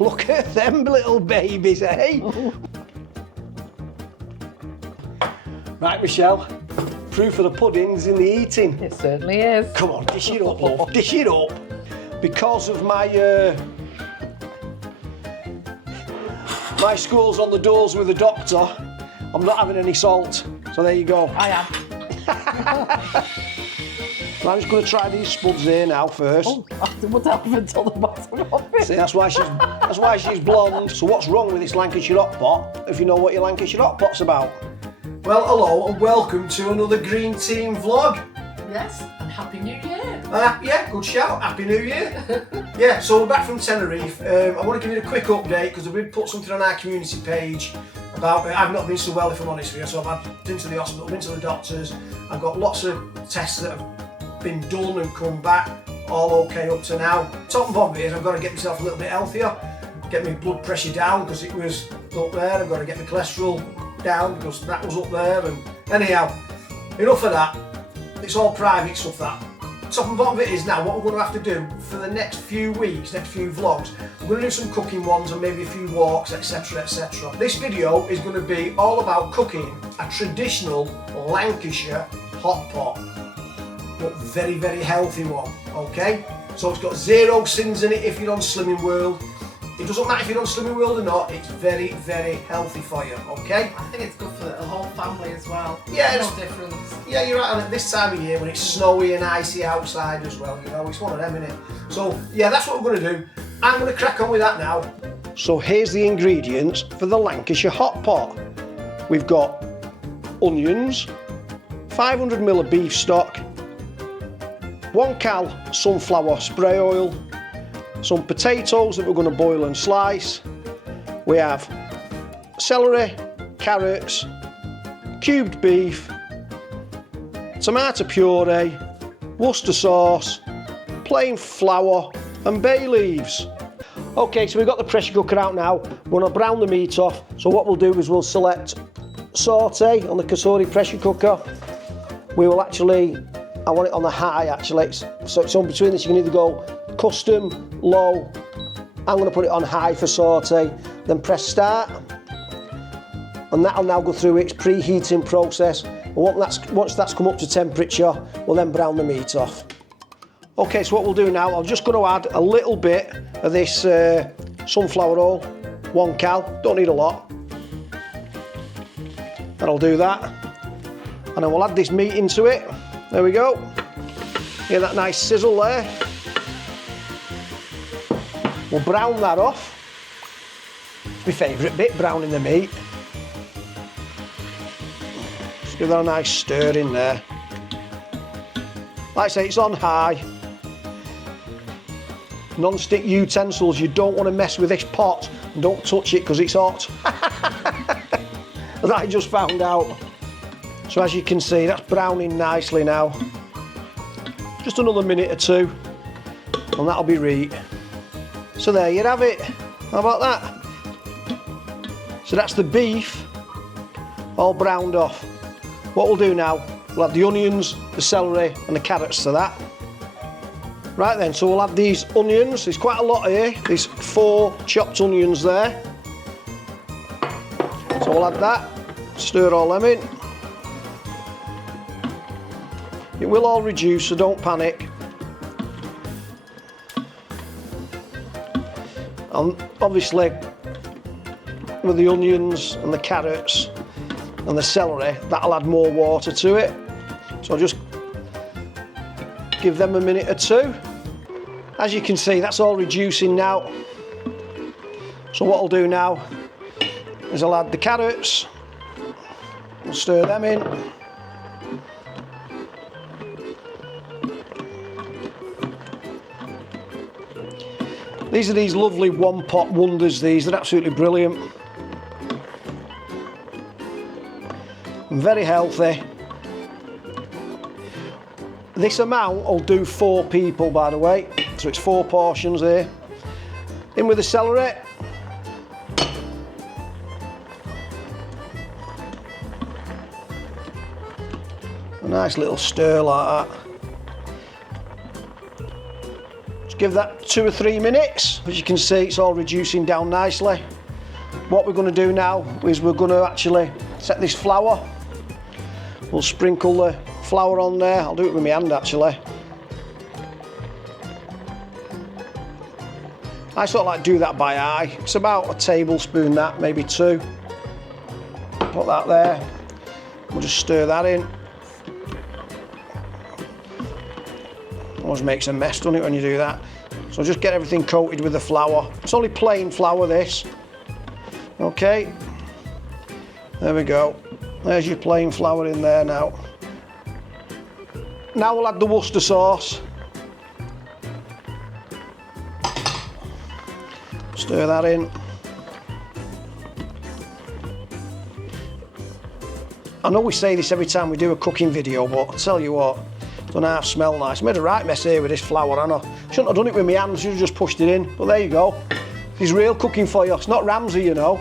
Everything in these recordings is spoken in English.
Look at them little babies, eh? Right, Michelle, proof of the pudding's in the eating. It certainly is. Come on, dish it up, love, dish it up. Because of my school's on the doors with the doctor, I'm not having any salt. So there you go. I am. I'm just going to try these spuds here now first. Oh, I wouldn't have until the bottom of it. See, that's why she's blonde. So what's wrong with this Lancashire Hotpot, if you know what your Lancashire Hotpot's about? Well, hello and welcome to another Green Team vlog. Yes, and Happy New Year. Yeah, good shout. Happy New Year. Yeah, so we're back from Tenerife. I want to give you a quick update because we put something on our community page about I've not been so well, if I'm honest with you. So I've been to the hospital, been to the doctors. I've got lots of tests that have been done and come back, all okay up to now. Top and bottom is I've got to get myself a little bit healthier, get my blood pressure down because it was up there. I've got to get my cholesterol down because that was up there. And anyhow, enough of that. It's all private stuff, that. Top and bottom of it is now what we're going to have to do for the next few weeks, next few vlogs. We're going to do some cooking ones and maybe a few walks, etc, etc. This video is going to be all about cooking a traditional Lancashire hot pot, but very, very healthy one, okay? So it's got 0 sins in it if you're on Slimming World. It doesn't matter if you're on Slimming World or not, it's very, very healthy for you, okay? I think it's good for the whole family as well. Yeah, no difference. Yeah, you're right on it this time of year when it's snowy and icy outside as well, you know, it's one of them, innit? So, yeah, that's what we're going to do. I'm going to crack on with that now. So here's the ingredients for the Lancashire hot pot. We've got onions, 500ml of beef stock, 1 cal sunflower spray oil, some potatoes that we're going to boil and slice. We have celery, carrots, cubed beef, tomato puree, Worcestershire sauce, plain flour and bay leaves. Okay, so we've got the pressure cooker out now. We're going to brown the meat off. So what we'll do is we'll select saute on the Calorie pressure cooker. We will actually, I want it on the high actually, so it's on between this. You can either go custom, low. I'm going to put it on high for saute, then press start, and that'll now go through its preheating process. And once that's come up to temperature, we'll then brown the meat off. Okay, so what we'll do now, I'm just going to add a little bit of this sunflower oil, 1 cal, don't need a lot. That'll do that. And then we'll add this meat into it. There we go. Hear that nice sizzle there? We'll brown that off. It's my favourite bit, browning the meat. Just give that a nice stir in there. Like I say, it's on high. Non-stick utensils, you don't want to mess with this pot. Don't touch it because it's hot. That I just found out. So as you can see, that's browning nicely now. Just another minute or two, and that'll be right. So there you have it. How about that? So that's the beef all browned off. What we'll do now, we'll add the onions, the celery and the carrots to that. Right then, so we'll add these onions. There's quite a lot here. There's 4 chopped onions there. So we'll add that, stir all them in. It will all reduce, so don't panic. And obviously, with the onions and the carrots and the celery, that'll add more water to it. So just give them a minute or two. As you can see, that's all reducing now. So what I'll do now is I'll add the carrots, we'll stir them in. These are these lovely one pot wonders, they're absolutely brilliant. And very healthy. This amount will do 4 people, by the way, so it's 4 portions here. In with the celery. A nice little stir like that. give that 2 or 3 minutes. As you can see, it's all reducing down nicely. What we're going to do now is we're going to actually set this flour. We'll sprinkle the flour on there. I'll do it with my hand actually. I sort of like do that by eye. It's about a tablespoon, that, maybe 2. Put that there. We'll just stir that in. Always makes a mess, doesn't it, when you do that? So just get everything coated with the flour. It's only plain flour, this. Okay. There we go. There's your plain flour in there now. Now we'll add the Worcestershire sauce. Stir that in. I know we say this every time we do a cooking video, but I'll tell you what, it don't half smell nice. I made a right mess here with this flour, I know. Shouldn't have done it with my hands, should have just pushed it in, but there you go. This is real cooking for you. It's not Ramsay, you know.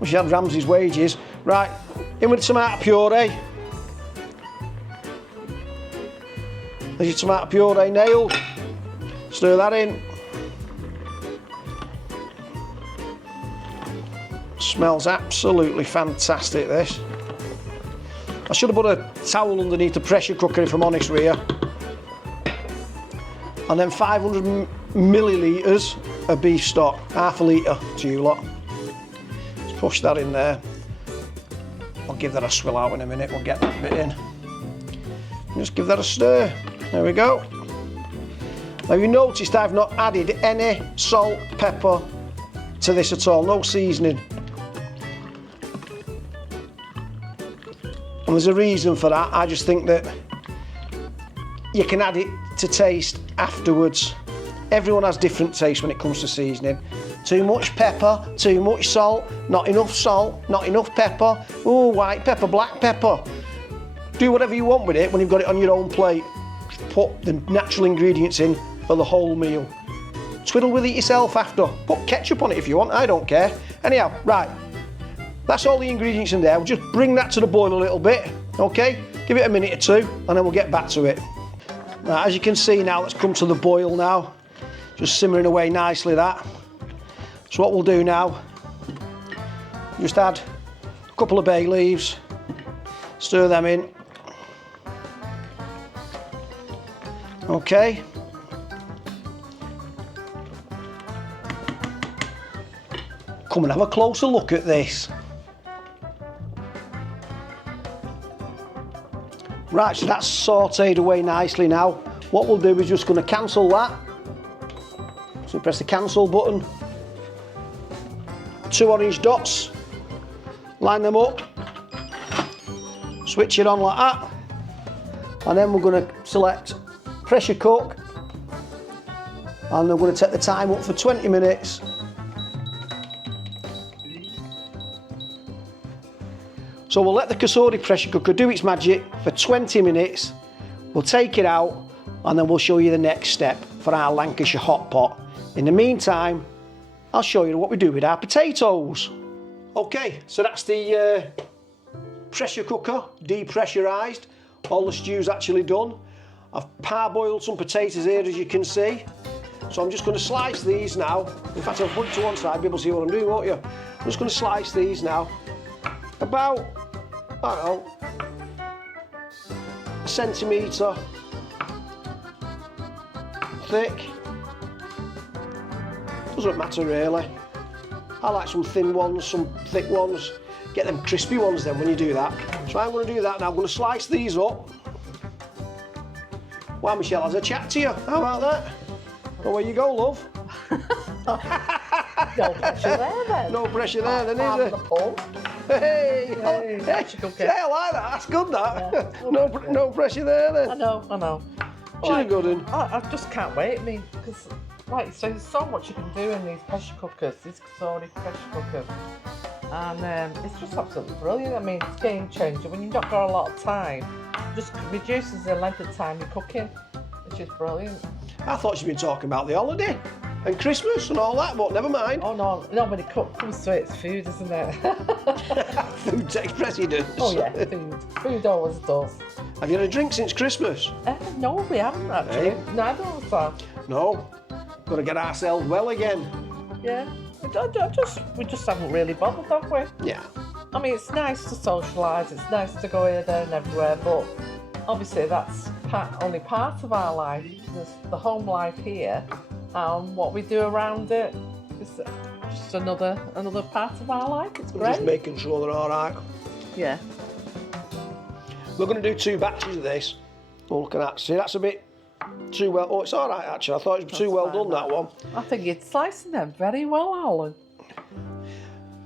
Wish you had Ramsay's wages. Right, in with tomato puree. There's your tomato puree nailed. Stir that in. Smells absolutely fantastic, this. I should have put a towel underneath the pressure cooker, if I'm honest with you. And then 500 millilitres of beef stock, half a litre to you lot. Let's push that in there. I'll give that a swill out in a minute, we'll get that bit in. Just give that a stir. There we go. Now you noticed I've not added any salt, pepper to this at all, no seasoning. And there's a reason for that. I just think that you can add it to taste afterwards. Everyone has different tastes when it comes to seasoning. Too much pepper, too much salt, not enough salt, not enough pepper. Ooh, white pepper, black pepper. Do whatever you want with it when you've got it on your own plate. Put the natural ingredients in for the whole meal. Twiddle with it yourself after. Put ketchup on it if you want, I don't care. Anyhow, right. That's all the ingredients in there. We'll just bring that to the boil a little bit, okay? Give it a minute or 2, and then we'll get back to it. Right, as you can see now, let's come to the boil now. Just simmering away nicely, that. So what we'll do now, just add a couple of bay leaves, stir them in. Okay. Come and have a closer look at this. Right, so that's sautéed away nicely now. What we'll do is just going to cancel that. So press the cancel button. 2 orange dots. Line them up. Switch it on like that. And then we're going to select pressure cook. And we're going to take the time up for 20 minutes. So we'll let the Calorie pressure cooker do its magic for 20 minutes. We'll take it out and then we'll show you the next step for our Lancashire Hotpot. In the meantime, I'll show you what we do with our potatoes. Okay, so that's the pressure cooker, depressurised. All the stew's actually done. I've parboiled some potatoes here, as you can see. So I'm just going to slice these now. In fact, I'll put it to one side, be able to see what I'm doing, won't you? I'm just going to slice these now. About, I don't know, a centimetre thick. Doesn't matter really. I like some thin ones, some thick ones. Get them crispy ones then when you do that. So I'm going to do that now. I'm going to slice these up. Well, Michelle has a chat to you. How about that? Well, where you go, love? No pressure there then. No pressure there then, is there? Hey, hey, I like that. That's good, that. Yeah. No pressure there then. I know. She's a good one. I just can't wait. I mean, because like you say, there's so much you can do in these pressure cookers, these Calorie pressure cookers, and it's just absolutely brilliant. I mean, it's game changer when you've not got a lot of time. It just reduces the length of time you're cooking, which is brilliant. I thought she'd been talking about the holiday and Christmas and all that, but never mind. Oh no, when it comes to it, it's food, isn't it? Food takes precedence. Oh yeah, food always does. Have you had a drink since Christmas? No, we haven't actually. Hey. Neither of us have. No. Got to get ourselves well again. Yeah. We just haven't really bothered, have we? Yeah. I mean, it's nice to socialise, it's nice to go here, there and everywhere, but obviously that's only part of our life. There's the home life here, and what we do around it is just another part of our life. It's We're great. just making sure they're all right. Yeah. We're going to do 2 batches of this. Oh, look at that. See, that's a bit too well. Oh, it's all right, actually. I thought it was too well done, that one. I think you're slicing them very well, Alan.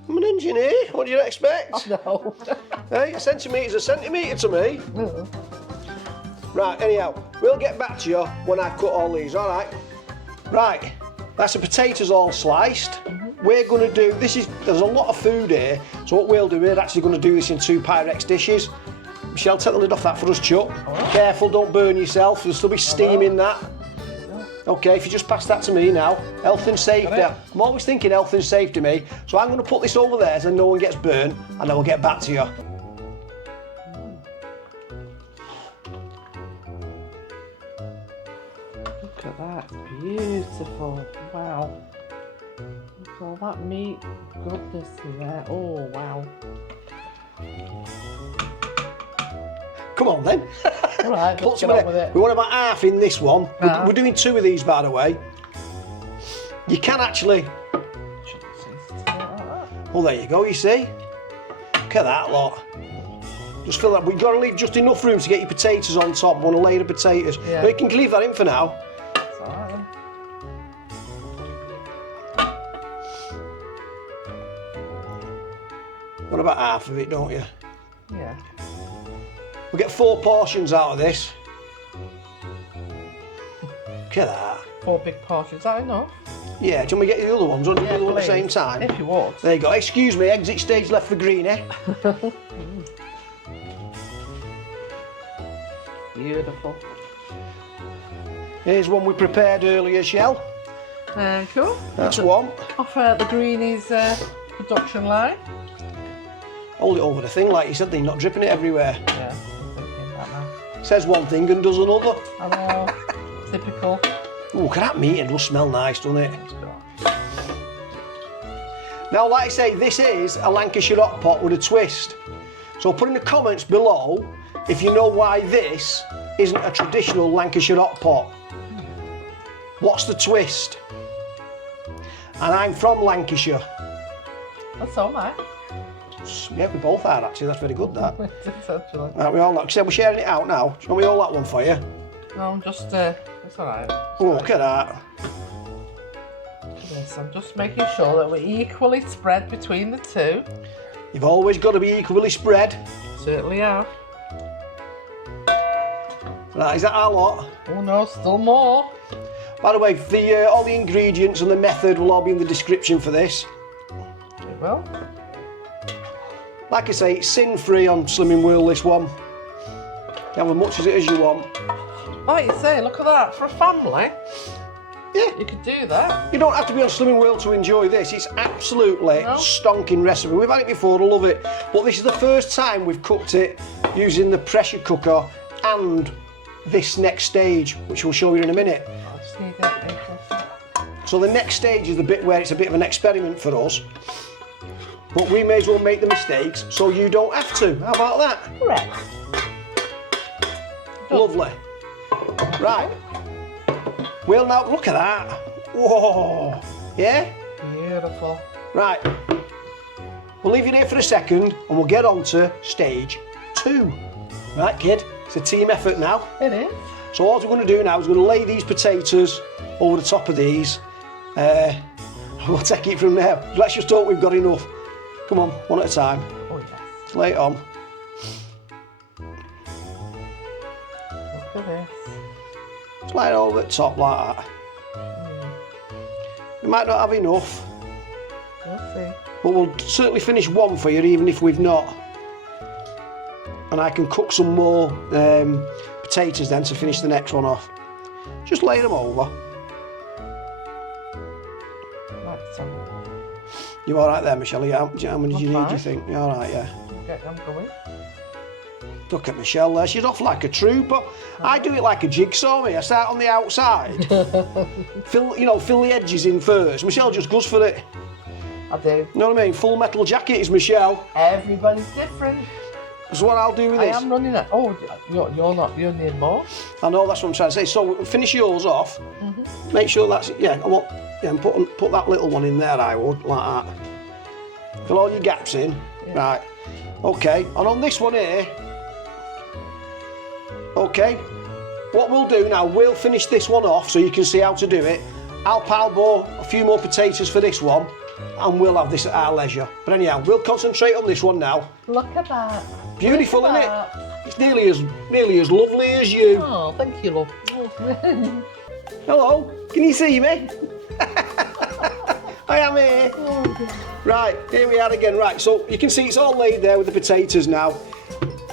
I'm an engineer. What do you expect? No. Hey, a centimetre's a centimetre to me. No. Right, anyhow, we'll get back to you when I've cut all these, all right? Right, that's the potatoes all sliced. We're going to do, there's a lot of food here, so what we'll do, we're actually going to do this in 2 Pyrex dishes. Michelle, take the lid off that for us, Chuck. Right. Careful, don't burn yourself, there'll still be steam in that. Okay, if you just pass that to me now. Health and safety. I'm always thinking health and safety, me. So I'm going to put this over there so no one gets burnt, and then we'll get back to you. Look at that, beautiful. Wow. Look at all that meat goodness in there. Oh, wow. Come on then. Right, Put let's some get in on with it. it. We want about half in this one. Ah. We're doing 2 of these, by the way. You can actually. Oh, there you go. You see. Look at that lot. Just fill that. We've got to leave just enough room to get your potatoes on top. We want to lay the potatoes. Yeah. But you can leave that in for now. It's all right then. Want about half of it, don't you? Yeah. We'll get 4 portions out of this. Look at that. 4 big portions, is that enough? Yeah, do you want me to get you the other ones? Do you want to do the other at the same please. time? If you would. There you go. Excuse me, exit stage left for green, eh? Beautiful. Here's one we prepared earlier, Shell. Cool. That's one. Off the Greenies production line. Hold it over the thing like you said, then you're not dripping it everywhere. Yeah, I'm thinking that now. Says one thing and does another. I know. Typical. Ooh, look at that meat, it does smell nice, doesn't it? Let's go. Now, like I say, this is a Lancashire Hotpot with a twist. So put in the comments below if you know why this isn't a traditional Lancashire Hotpot. What's the twist? And I'm from Lancashire. That's all mine. Yeah, we both are actually, that's very good that. It's actually. Right, we all know. So we're sharing it out now. Do you want me to hold that one for you? No, I'm just, it's alright. Oh, look at that. Yes, I'm just making sure that we're equally spread between the 2. You've always got to be equally spread. Certainly are. Right, is that our lot? Oh no, still more. By the way, all the ingredients and the method will all be in the description for this. It will. Like I say, it's sin-free on Slimming World, this one. You have as much of it as you want. Like you say, look at that. For a family, Yeah, you could do that. you don't have to be on Slimming World to enjoy this. It's absolutely No. stonking recipe. We've had it before, I love it. But this is the first time we've cooked it using the pressure cooker and this next stage, which we'll show you in a minute. I just need that equal. So the next stage is the bit where it's a bit of an experiment for us. But we may as well make the mistakes so you don't have to. How about that? Correct. Lovely. Right. We'll now look at that. Whoa. Yeah? Beautiful. Right. We'll leave you there for a second and we'll get on to stage 2. Right, kid? It's a team effort now. It is. So all we're going to do now is we're going to lay these potatoes over the top of these. We'll take it from there. Let's just hope we've got enough. Come on, one at a time. Oh yes. Let's lay it on. Look at this. Just lay it over the top like that. We might not have enough, We'll see. but we'll certainly finish one for you even if we've not. And I can cook some more potatoes then to finish the next one off. Just lay them over. Like so. You alright there, Michelle? How many do you need, do you fine. think? You alright, yeah. I'm going. Look at Michelle there, she's off like a trooper. I do it like a jigsaw, me. I start on the outside, fill the edges in first. Michelle just goes for it. I do. You know what I mean? Full metal jacket is Michelle. Everybody's different. So what I'll do with this... I am running it. Oh, you're not. You need more. I know, that's what I'm trying to say. So finish yours off. Make sure that's... Yeah, and put that little one in there, I would, like that. Fill all your gaps in. Yeah. Right. Okay, and on this one here... Okay, what we'll do now, we'll finish this one off so you can see how to do it. I'll palbo a few more potatoes for this one, and we'll have this at our leisure. But anyhow, we'll concentrate on this one now. Look at that. Beautiful, isn't it? It's nearly as lovely as you. Oh, thank you, love. Hello, can you see me? I am here. Right, here we are again. Right, so you can see it's all laid there with the potatoes now.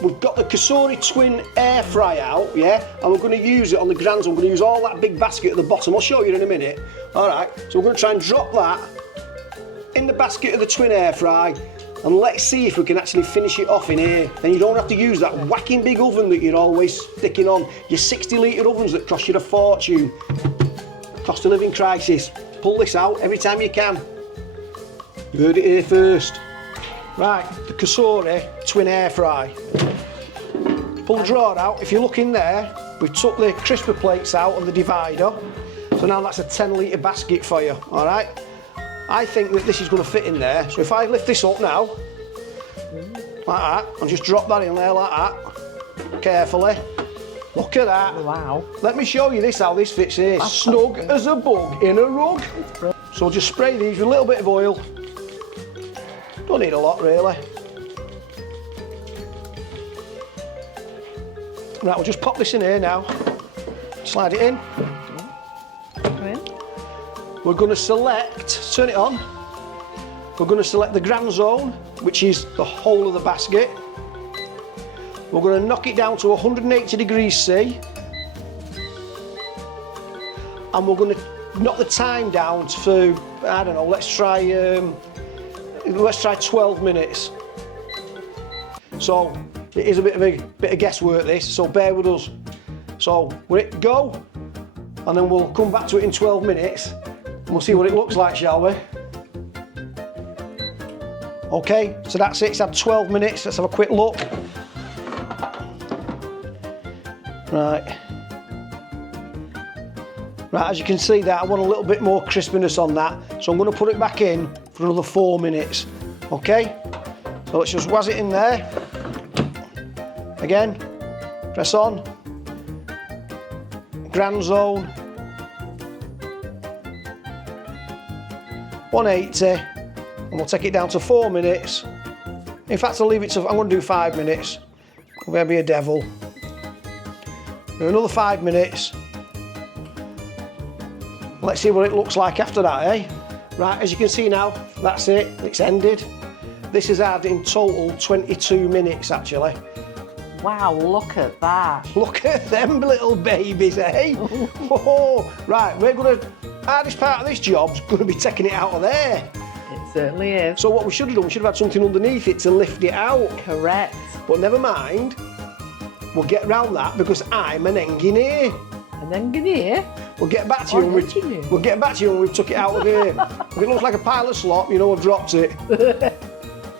We've got the Calorie twin air fry out, yeah, and we're going to use it on the grands. I'm going to use all that big basket at the bottom. I'll show you in a minute. All right, so we're going to try and drop that in the basket of the twin air fry, and let's see if we can actually finish it off in here. Then you don't have to use that whacking big oven that you're always sticking on. Your 60-litre ovens that cost you a fortune. Cost of living crisis. Pull this out every time you can. You heard it here first. Right, the Calorie twin air fry. Pull the drawer out. If you look in there, we've took the crisper plates out of the divider. So now that's a 10-litre basket for you, all right? I think that this is going to fit in there. So if I lift this up now, like that, and just drop that in there like that, carefully. Look at that. Wow. Let me show you how this fits here. Snug as a bug in a rug. So just spray these with a little bit of oil. Don't need a lot, really. Right, we'll just pop this in here now. Slide it in. We're going to select, turn it on. We're going to select the grand zone, which is the whole of the basket. We're going to knock it down to 180 degrees C. And we're going to knock the time down to, I don't know, let's try 12 minutes. So it is a bit of guesswork this, so bear with us. So we'll hit go, and then we'll come back to it in 12 minutes, and we'll see what it looks like, shall we? Okay, so that's it, it's had 12 minutes, let's have a quick look. Right. Right, as you can see there, I want a little bit more crispiness on that, so I'm going to put it back in for another 4 minutes. Okay, so let's just waz it in there. Again, press on. Grand zone. 180, and we'll take it down to 4 minutes. In fact, I'll leave it to, I'm going to do 5 minutes. I'm going to be a devil. Another 5 minutes. Let's see what it looks like after that, eh? Right, as you can see now, that's it, it's ended. This has had in total 22 minutes actually. Wow, look at that. Look at them little babies, eh? Oh, right, we're going to, hardest part of this job's going to be taking it out of there. It certainly is. So what we should have done, we should have had something underneath it to lift it out. Correct. But never mind, we'll get around that because I'm an engineer. An engineer? We'll get back to you when we've took it out of here. If it looks like a pile of slop, you know I've dropped it.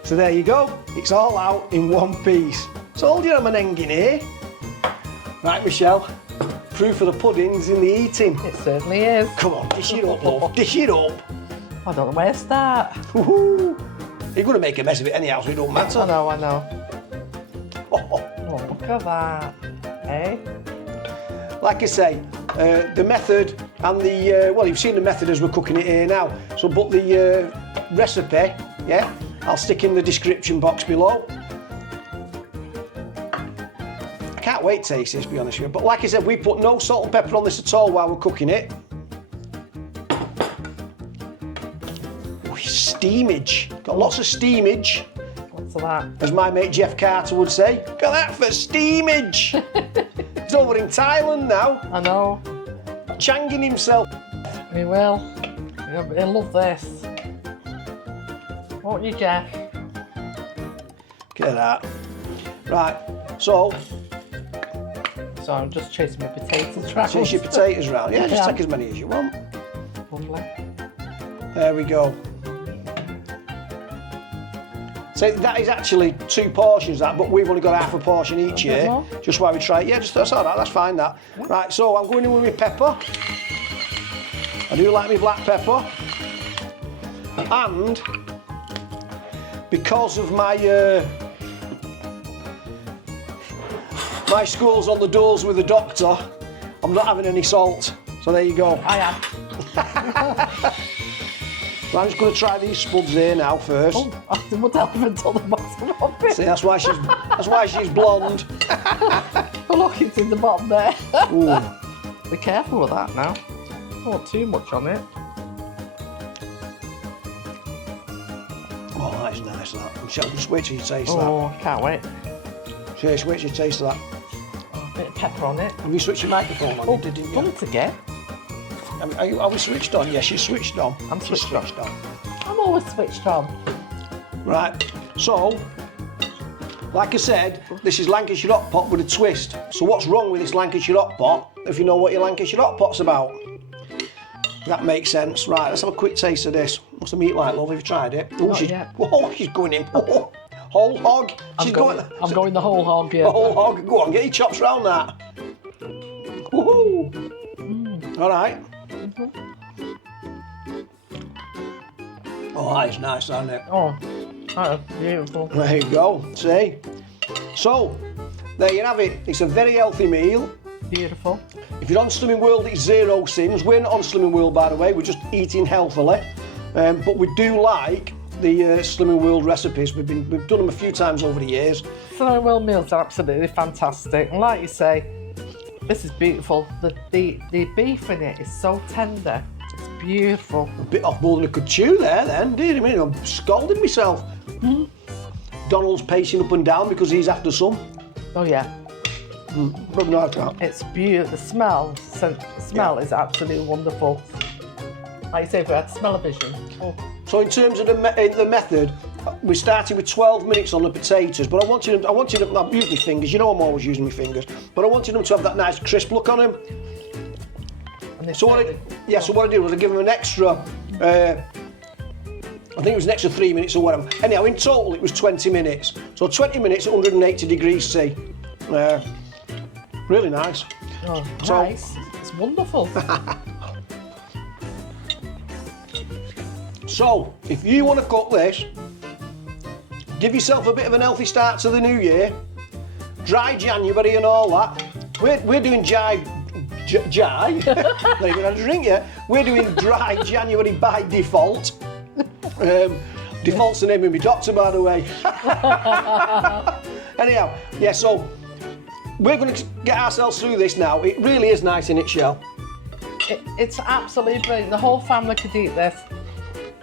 So there you go. It's all out in one piece. Told you I'm an engineer. Right, Michelle. Proof of the pudding's in the eating. It certainly is. Come on, dish it up, love. Dish it up. I don't know where to start. Woohoo! You're going to make a mess of it anyhow, so it don't matter. I know. Oh, look at that. Eh? Like I say, the method and the, well, you've seen the method as we're cooking it here now. So, but the recipe, yeah, I'll stick in the description box below. I can't wait to taste this, to be honest with you. But like I said, we put no salt and pepper on this at all while we're cooking it. Steamage. Got lots of steamage. What's that? As my mate Jeff Carter would say. Got that for steamage. He's over in Thailand now. I know. Changing himself. He will. He'll love this. Won't you, Jeff? Look at that. Right. So I'm just chasing my potatoes around. chase your potatoes round. Yeah, just Yeah. take as many as you want. Lovely. There we go. So that is actually 2 portions, that, but we've only got half a portion each A bit here. more? Just while we try it. Yeah, just that's all right. That's fine. That. Yeah. Right. So I'm going in with my pepper. I do like my black pepper, and because of my my school's on the doors with the doctor, I'm not having any salt. So there you go. I am. So I'm just going to try these spuds here now first. Oh, the mud elephant on the bottom of it. See, that's why she's blonde. Oh, look, it's in the bottom there. Ooh. Be careful with that now. Don't want too much on it. Oh, that's nice, that. Just wait till you taste Oh, I can't wait. that. Just wait till you taste that. Oh, a bit of pepper on it. Have you switched your microphone on? Oh, You did, didn't you? done it again. Are we switched on? Yes, you're switched on. I'm She's switched on. I'm always switched on. Right, so, like I said, this is Lancashire Hotpot with a twist. So what's wrong with this Lancashire Hotpot, if you know what your Lancashire Hotpot's about? That makes sense. Right, let's have a quick taste of this. What's the meat like, love? Have you tried it? Oh, Not she's, yet. oh, she's going in. Oh, whole hog. I'm going the whole hog, yeah. Whole hog. Go on, get your chops round that. Woohoo! All right. Oh, that is nice, isn't it? Oh, that is beautiful. There you go. See? So, there you have it. It's a very healthy meal. Beautiful. If you're on Slimming World, it's 0 sins. We're not on Slimming World, by the way. We're just eating healthily. But we do like the Slimming World recipes. We've done them a few times over the years. Celery World meals are absolutely fantastic. And like you say, this is beautiful. The beef in it is so tender. It's beautiful. A bit off more than I could chew there then, did I mean? I'm scalding myself. Donald's pacing up and down because he's after some. Oh yeah. But no, I can't. It's beautiful. The smell is absolutely wonderful. Like you say, if we had smell-o-vision. Oh. So in terms of the method, we started with 12 minutes on the potatoes, but I wanted them, I've used my fingers, you know I'm always using my fingers, but I wanted them to have that nice crisp look on them. So what I did was I give them an extra, I think it was an extra 3 minutes or whatever. Anyhow, in total it was 20 minutes. So 20 minutes at 180 degrees C. Really nice. Oh, So- nice. It's wonderful. So, if you want to cook this, give yourself a bit of an healthy start to the new year, dry January and all that. We're doing not even had a drink yet. We're doing dry January by default. Default's the name of my doctor, by the way. Anyhow, yeah, so we're going to get ourselves through this now. It really is nice in its shell. It's absolutely brilliant. The whole family could eat this.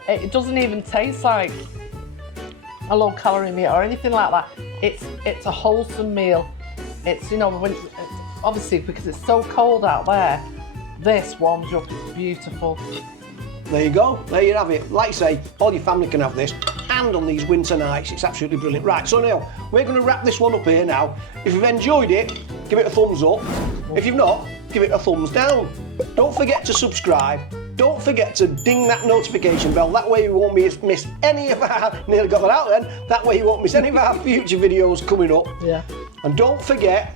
It doesn't even taste like a low-calorie meal or anything like that. It's a wholesome meal. It's, you know, obviously because it's so cold out there, this warms you up. It's beautiful. There you go. There you have it. Like I say, all your family can have this. And on these winter nights, it's absolutely brilliant. Right, so now, we're going to wrap this one up here now. If you've enjoyed it, give it a thumbs up. If you've not, give it a thumbs down. Don't forget to subscribe. Don't forget to ding that notification bell. That way you won't miss any of our... Nearly got that out then. That way you won't miss any of our future videos coming up. Yeah. And don't forget...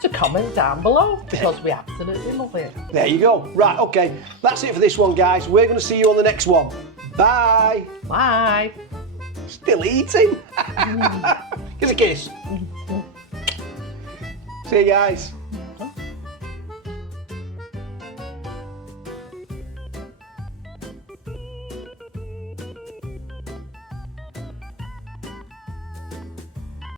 to comment down below because we absolutely love it. There you go. Right, okay. That's it for this one, guys. We're going to see you on the next one. Bye. Bye. Still eating. Give us a kiss. See you guys.